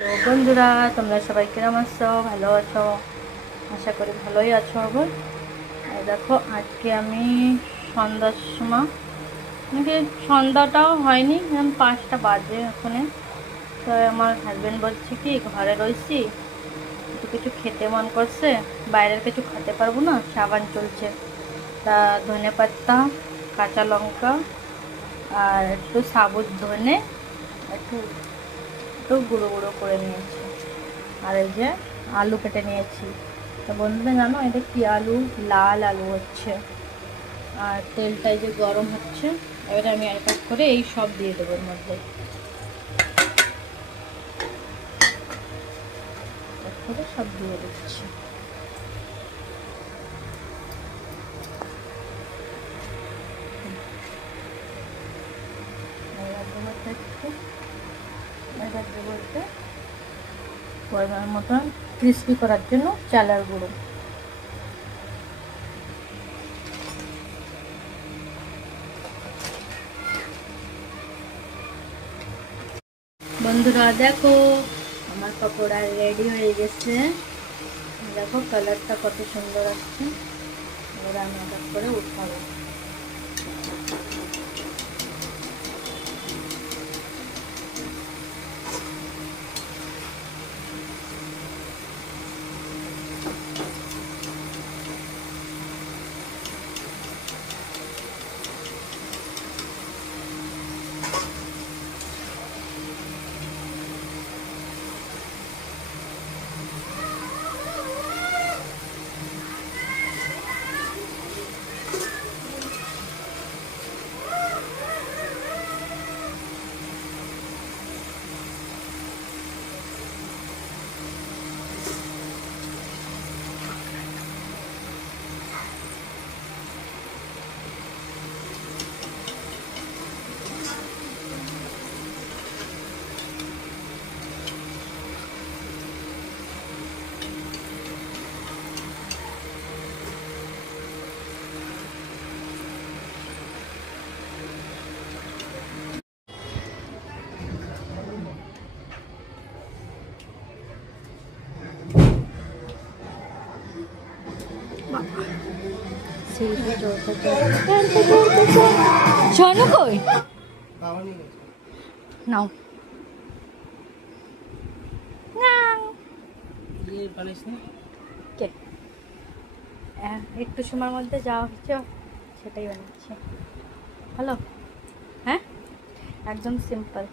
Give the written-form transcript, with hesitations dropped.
তো বন্ধুরা, তোমরা সবাই কিরম আছো? ভালো আছো? আশা করি ভালোই আছো। আবার দেখো, আজকে আমি সন্ধ্যার সময়, নাকি সন্ধ্যাটাও হয়নি, এখন 5টা বাজে ওখানে। তো আমার হাজব্যান্ড বলছে কি, ঘরে রয়েছি, একটু কিছু খেতে মন করছে, বাইরের কিছু খেতে পারবো না, সাবান চলছে। তা ধনে পাতা, কাঁচা লঙ্কা আর একটু সাবুত ধনে একটু একটু গুঁড়ো গুঁড়ো করে নিয়েছি। আর এই যে আলু কেটে নিয়েছি। তো বন্ধুরা জানো এটা কি আলু? লাল আলু হচ্ছে। আর তেলটাই যে গরম হচ্ছে, এবারে আমি এক এক করে এই সব দিয়ে দেবো এর মধ্যে। এক করে সব দিয়ে দিচ্ছি। বলতে পরিমাণ মতন ক্রিস্পি করার জন্য চালের গুঁড়ো। বন্ধুরা দেখো, আমার পকোড়া রেডি হয়ে গেছে। দেখো কালারটা কত সুন্দর আসছে। এবার আমি এক করে উঠাবো। শোনো কই নাও কে একটু সময়ের মধ্যে যাওয়া হচ্ছে, সেটাই বানাচ্ছি। হ্যালো, হ্যাঁ, একদম সিম্পল।